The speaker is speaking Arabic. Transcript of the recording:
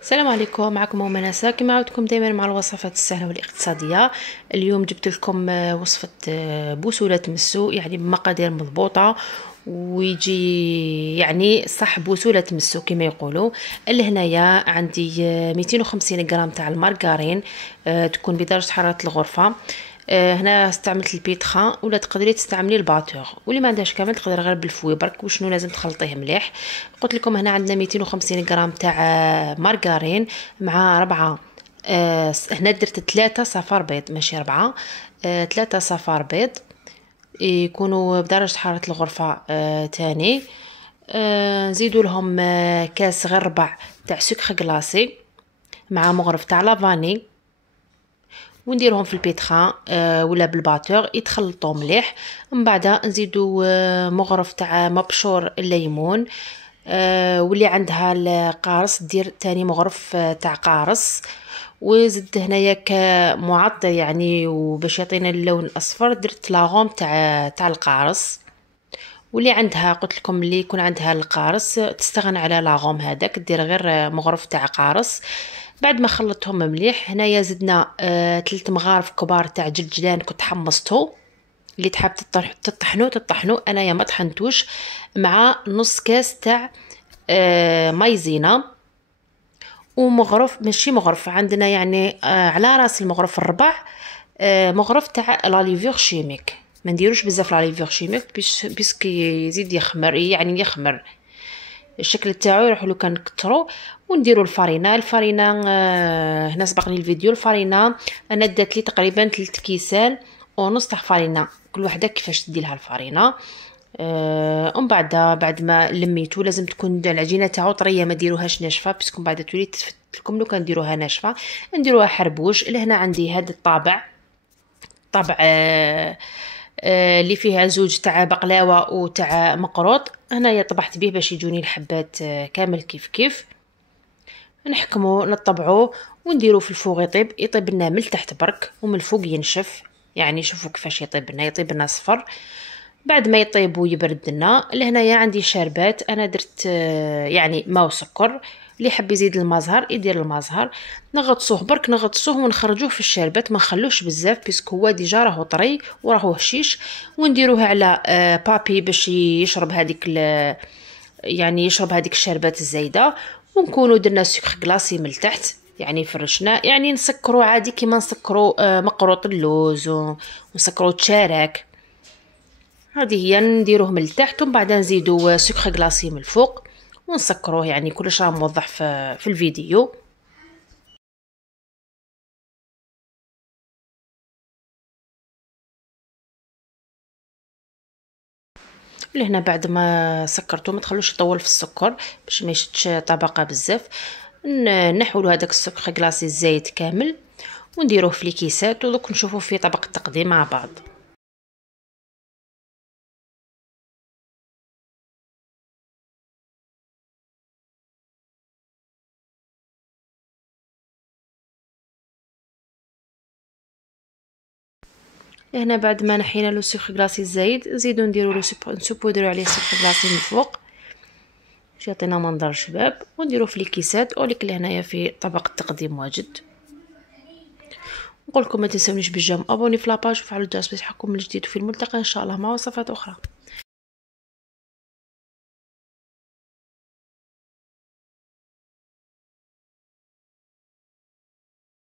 السلام عليكم، معكم أم نساء كما عودتكم دائما مع الوصفات السهله والاقتصاديه. اليوم جبت لكم وصفه بسوله مسو، يعني بمقادير مضبوطه ويجي يعني صح بسوله مسو كما يقولوا. اللي هنايا عندي 250 غرام تاع المارغرين، تكون بدرجه حراره الغرفه. هنا استعملت البيتخا، ولا تقدري تستعملي الباتور، واللي ما عندهاش كامل تقدر غير بالفوي برك. وشنو لازم تخلطيه مليح. قلت لكم هنا عندنا 250 غرام تاع مارغرين مع 4 هنا درت 3 صفار بيض ماشي 4. 3 صفار بيض يكونوا بدرجة حرارة الغرفة. تاني نزيدوا لهم كاس غير ربع تاع سكر كلاصي مع مغرف تاع لافاني، ونديرهم في البيتخا ولا بالباتور يتخلطوا مليح. من بعد نزيدوا مغرف تاع مبشور الليمون، واللي عندها القارص دير تاني مغرف تاع قارص. وزدت هنايا كمعطر يعني وباش يعطينا اللون الاصفر درت لاغوم تاع القارص. واللي عندها قلت لكم اللي يكون عندها القارص تستغنى على لاغوم هذاك، دير غير مغرف تاع قارص. بعد ما خلطتهم مليح هنايا زدنا 3 مغارف كبار تاع جلجلان كنت حمصته. اللي تحب تطحنوا انايا ما طحنتوش، مع نص كاس تاع مايزينا. ومغرف ماشي مغرف عندنا يعني على راس المغرف الربع مغرف تاع لاليفور شيميك. ما نديروش بزاف لاليفور شيميك بيسك يزيد يخمر، يعني يخمر الشكل تاعو يروح لو كان كترو. ونديروا الفرينه هنا سبقني الفيديو. الفرينه انا دات لي تقريبا 3 كيسان ونص تاع فرينه، كل وحده كيفاش تدي لها الفرينه. ومن بعد ما لميتو لازم تكون العجينه تاعو طريه، ما ديروهاش ناشفه باسكو بعد تولي تفتت لكم لو كان ديروها ناشفه. نديروها حربوش. لهنا عندي هذا الطابع، طابع اللي فيها زوج تاع بقلاوه وتاع مقروط. هنايا طبحت به باش يجوني الحبات كامل كيف كيف. نحكمو نطبعوه ونديرو في الفوغ يطيب لنا من التحت برك ومن الفوق ينشف. يعني شوفوا كيفاش يطيب لنا صفر. بعد ما يطيب ويبرد لنا لهنايا عندي شربات. انا درت يعني ماء وسكر. اللي يحب يزيد المزهر يدير المزهر. نغطسوه برك نغطسوه ونخرجوه في الشربات، ما نخلوش بزاف بيسكو هو ديجا راهو طري وراهو هشيش. ونديروه على بابي باش يشرب هذيك يعني يشرب هذيك الشربات الزايده. ونكونوا درنا سكر كلاصي من التحت، يعني فرشنا يعني نسكروا عادي كيما نسكروا مقروط اللوز ونسكروا التشارك. هذه هي نديروه من التحت ومن بعد نزيدوا سكر كلاصي من الفوق ونسكروه. يعني كلش راه موضح في الفيديو. لهنا بعد ما سكرته ما تخلوش يطول في السكر باش ما يشدش طبقه بزاف. نحولو هذاك السكر كلاصي الزايد كامل ونديروه في الكيسات. ودوك نشوفوا في طبق التقديم مع بعض. هنا بعد ما نحينا له سكر كلاصي الزايد نزيدو نديرو له نسوبودرو عليه سكر كلاصي من الفوق باش يعطينا منظر شباب. ونديرو في الكيسات اوليك لهنايا في طبق التقديم واجد. نقول لكم ما تنسونيش بالجيم ابوني في لاباج وفعلوا الجرس باش يحكم من جديد. وفي الملتقى ان شاء الله مع وصفات اخرى.